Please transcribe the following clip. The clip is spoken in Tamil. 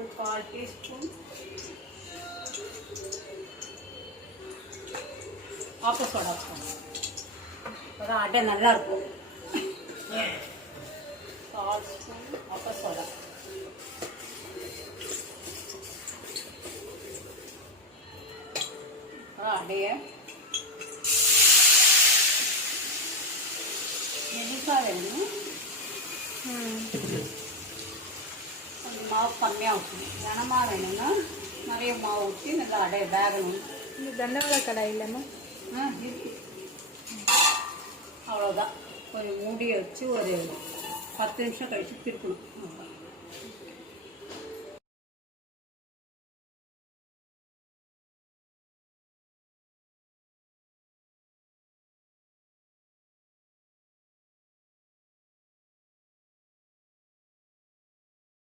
ஒரு 1/4 டீஸ்பூன் ஆப்ப சோடா போடணும். அப்போதான் அடை நல்லாயிருக்கும். 1/4 ஸ்பூன் ஆப்ப சோடா. அடையை மெலிசாக வேணும். கொஞ்சம் மாவு கம்மியாக ஊற்றணும். கனமாக வேணும்னா நிறைய மாவு ஊற்றி நல்லா அடைய வேகணும். இந்த தண்டவாள கடாய் இல்லாமல் இருக்கு. அவ்வளோதான். ஒரு மூடியை வச்சு ஒரு 10 நிமிஷம் கழித்து திருக்கணும்.